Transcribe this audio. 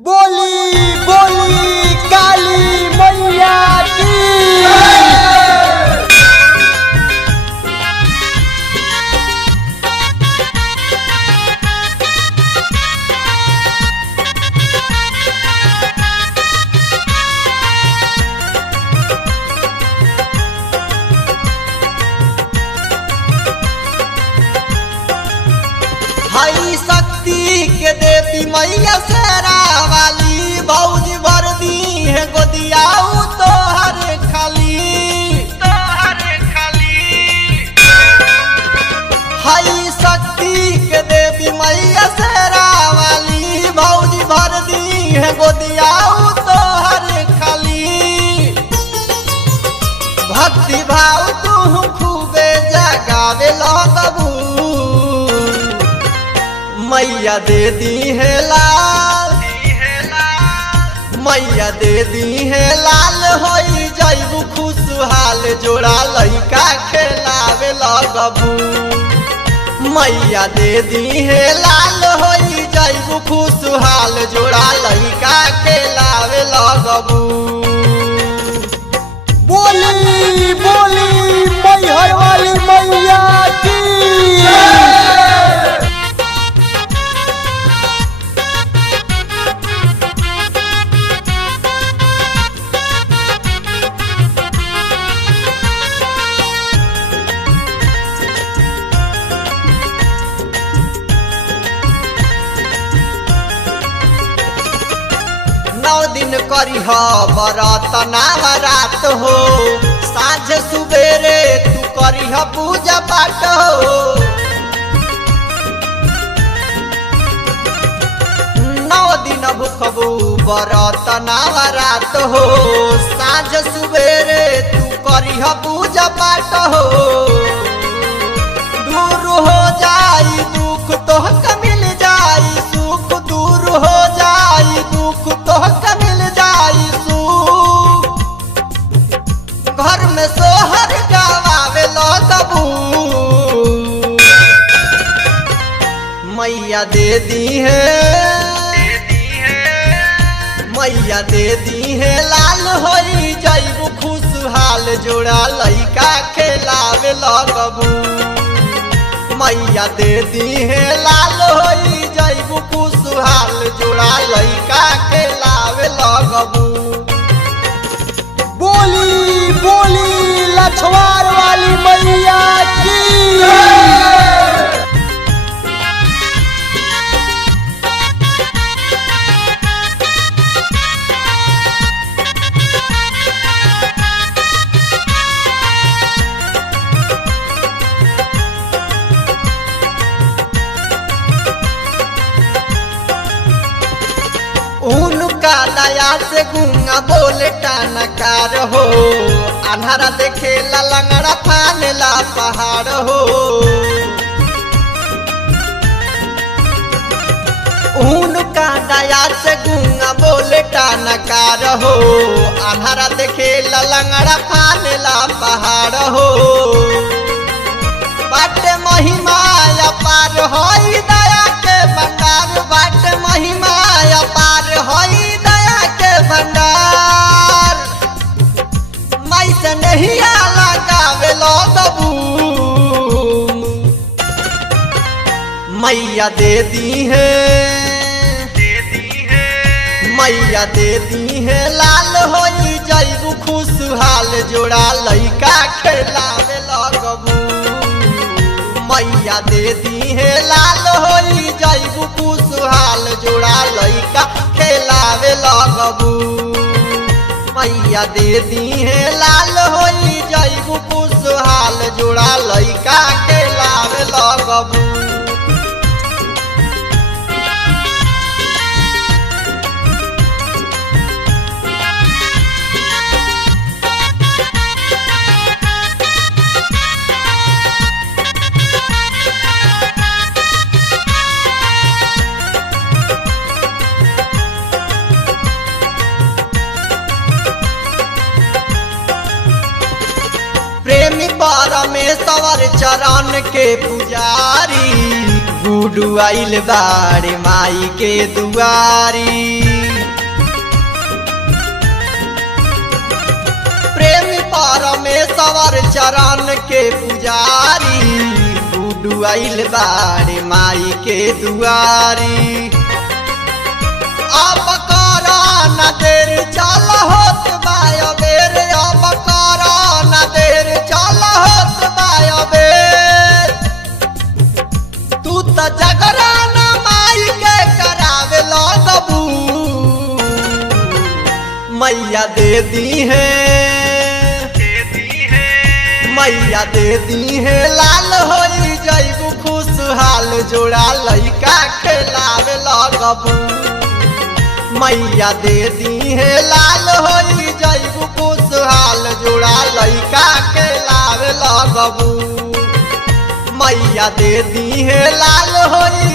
बोली बोली काली मैया की। हई शक्ति के देवी मैया शेरा वाली भौजी भर दी है गोदियाऊ तोहर खाली। हई शक्ति के देवी मैया शेरा वाली भौजी भर दी है गोदियाऊ तोहर खाली। भक्ति भाव तू खूबे जगावे लगबू मैया दे दी है लाल, मैया दे दी है लाल होई जैबू खुशहाल जोड़ा लइका खेलावे लगबू। मैया दे दी है लाल होई जैबू खुशहाल जोड़ा लइका खेलावे लगबू। बोली बोली मैहर वाली मैया की। नौ दिन करी बरत नवरात हो, साँझ सुबेरे तू करी पूजा पाठ हो। नौ दिन भूखबू बरत नवरात हो, साँझ सुबेरे तू करी पूजा पाठ हो। दूर हो जाई दुख तोहके मिल जाई सुख, दूर हो जाई दुख तोहके मिल जाई सुख। घर में सोहर गवावे लगबू मैया दे दी है, मैया दे दी है लाल होई जैबू खुशहाल जोड़ा लइका खेलावे लगबू। मैया दे दी है लाल होई जैबू खुशहाल जोड़ा लइका खेलावे लगबू। बोली बोली लछवार वाली मैया की। उनका दया से गुंगा बोले टानकार हो, अन्हारा देखे ला लंगड़ा फाने ला पहाड़ हो। उनका दया से गुंगा बोले टानकार हो, अन्हारा देखे ला लंगड़ा फाने ला पहाड़ हो। बाटे महिमा अपार होई दया के भंडार, बाटे महिमा अपार होई दया के भंडार। माई से नहीं लगावे लगबू मैया दे दी है, मैया दे दी है लाल होई जैबू खुशहाल जोड़ा लइका खेलावे लगबू। मैया दे दी है लाल होई जैबू खुशहाल जोड़ा लइका खेलावे लगबू। मैया दे दी है लाल होई जैबू खुशहाल जोड़ा लइका खेलावे लगबू। प्रेमी परमेश्वर चरण के पुजारी, गुडू आइल बाड़े माई के दुआरी। परमेश्वर चरण के पुजारी गुडू आइल बारे माई के दुआरी। अब करा न देर चल होत बाया बेर, अब करा न देर चल होत बाया बेर। तू त जगराना माई के करावे लगबू, मैया दे दी है मैया दे दी है लाल होई जइबू खुशहाल जोड़ा लइका खेलावे लगबू। मैया दे दी है लाल होई जइबू खुशहाल जोड़ा लइका खेलावे लगबू। मैया दे दी है लाल होई